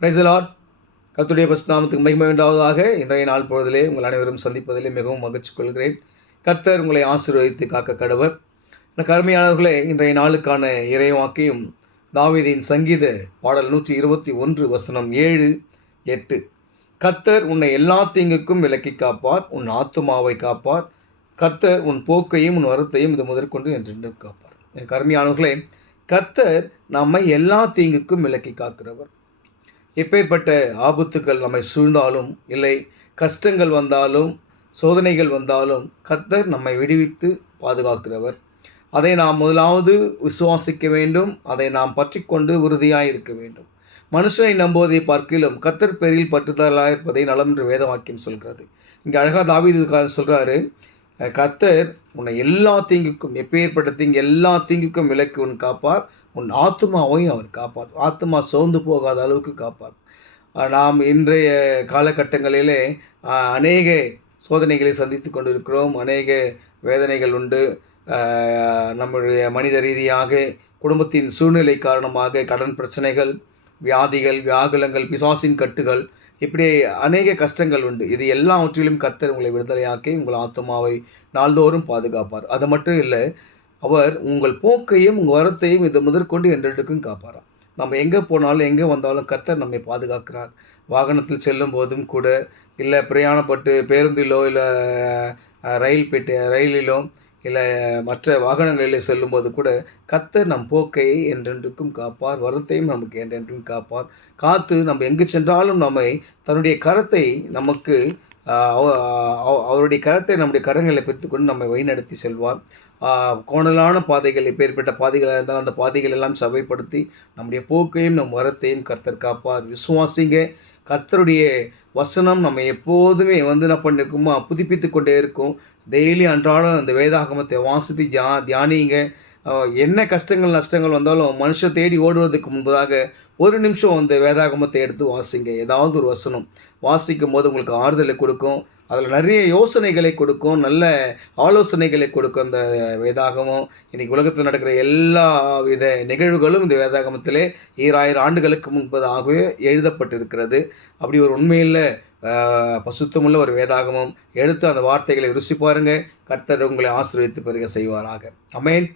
Praise the Lord. கர்த்தருடைய பரிசுத்த நாமத்துக்கு மகிமை உண்டாவதாக. இன்றைய நாள் பொழுதிலே உங்கள் அனைவரும் சந்திப்பதிலே மிகவும் மகிழ்ச்சி கொள்கிறேன். கர்த்தர் உங்களை ஆசீர்வதித்து காக்க கடவர். எனக்கு அருமையானவர்களே, இன்றைய நாளுக்கான இறைவாக்கியம் தாவீதின் சங்கீத பாடல் 121 வசனம் 7, 8. கர்த்தர் உன்னை எல்லா தீங்குக்கும் விலக்கி காப்பார், உன் ஆத்துமாவை காப்பார். கர்த்தர் உன் போக்கையும் உன் வரத்தையும் இது முதற்கொண்டு என்றென்றும் காப்பார். எனக்கு அருமையானவர்களே, கர்த்தர் நம்மை எல்லா தீங்குக்கும் விலக்கி காக்கிறவர். எப்பேற்பட்ட ஆபத்துக்கள் நம்மை சூழ்ந்தாலும், இல்லை கஷ்டங்கள் வந்தாலும், சோதனைகள் வந்தாலும் கர்த்தர் நம்மை விடுவித்து பாதுகாக்கிறவர். அதை நாம் முதலாவது விசுவாசிக்க வேண்டும். அதை நாம் பற்றி கொண்டு உறுதியாக இருக்க வேண்டும். மனுஷனை நம்புவதை பார்க்கிலும் கர்த்தர் பேரில் பற்றுதலாக இருப்பதை நலம் என்று வேத வாக்கியம் சொல்கிறது. இங்கே அழகாக தாவீது சொல்கிறாரு, கர்த்தர் உன்னை எல்லா தீங்குக்கும், எப்பேற்பட்ட தீங்கு எல்லா தீங்குக்கும் விலக்கி உன் காப்பார், உன் ஆத்துமாவையும் அவர் காப்பார். ஆத்துமா சோர்ந்து போகாத அளவுக்கு காப்பார். நாம் இன்றைய காலகட்டங்களிலே அநேக சோதனைகளை சந்தித்து கொண்டிருக்கிறோம். அநேக வேதனைகள் உண்டு. நம்முடைய மனித ரீதியாக குடும்பத்தின் சூழ்நிலை காரணமாக கடன் பிரச்சனைகள், வியாதிகள், வியாகுலங்கள், பிசாசின் கட்டுகள், இப்படி அநேக கஷ்டங்கள் உண்டு. இது எல்லாவற்றிலும் கர்த்தர் உங்களை விடுதலையாக்கி உங்கள் ஆத்துமாவை நாள்தோறும் பாதுகாப்பார். அது மட்டும் இல்லை, அவர் உங்கள் போக்கையும் உங்கள் வரத்தையும் இது முதற்கொண்டு என்றெடுக்கும் காப்பாராம். நம்ம எங்கே போனாலும் எங்கே வந்தாலும் கர்த்தர் நம்மை பாதுகாக்கிறார். வாகனத்தில் செல்லும் போதும் கூட, இல்லை பிரயாணப்பட்டு பேருந்திலோ, இல்லை ரயிலிலோ, இல்லை மற்ற வாகனங்களில் செல்லும்போது கூட கர்த்தர் நம் போக்கையை என்றென்றுக்கும் காப்பார், வரத்தையும் நமக்கு என்றென்றும் காப்பார். காத்து நம்ம எங்கு சென்றாலும் நம்மை தன்னுடைய கரத்தை நமக்கு அவருடைய கரத்தை நம்முடைய கரங்களை பெற்றுக்கொண்டு நம்மை வழிநடத்தி செல்வார். கோணலான பாதைகள், எப்பேற்பட்ட பாதைகளாக இருந்தாலும் அந்த பாதைகள் எல்லாம் சபைப்படுத்தி நம்முடைய போக்கையும் நம் வரத்தையும் கர்த்தர் காப்பார். விசுவாசிங்க. கர்த்தருடைய வசனம் நம்ம எப்போதுமே என்ன பண்ணிருக்குமோ புதுப்பித்து கொண்டே இருக்கும். டெய்லி அன்றாடம் அந்த வேதாகமத்தை வாசித்து தியானிங்க. என்ன கஷ்டங்கள் நஷ்டங்கள் வந்தாலும் மனுஷன் தேடி ஓடுவதற்கு முன்பதாக ஒரு நிமிஷம் அந்த வேதாகமத்தை எடுத்து வாசிங்க. ஏதாவது ஒரு வசனம் வாசிக்கும் போது உங்களுக்கு ஆறுதலை கொடுக்கும். அதில் நிறைய யோசனைகளை கொடுக்கும், நல்ல ஆலோசனைகளை கொடுக்கும் அந்த வேதாகமம். இன்றைக்கி உலகத்தில் நடக்கிற எல்லா வித நிகழ்வுகளும் இந்த வேதாகமத்திலே 2000 ஆண்டுகளுக்கு முன்பதாகவே எழுதப்பட்டிருக்கிறது. அப்படி ஒரு உண்மையில் பசுத்தமுள்ள ஒரு வேதாகமம். எடுத்து அந்த வார்த்தைகளை ருசி பாருங்கள். கர்த்தர் உங்களை ஆசீர்வதித்து பெருக செய்வாராக. ஆமென்.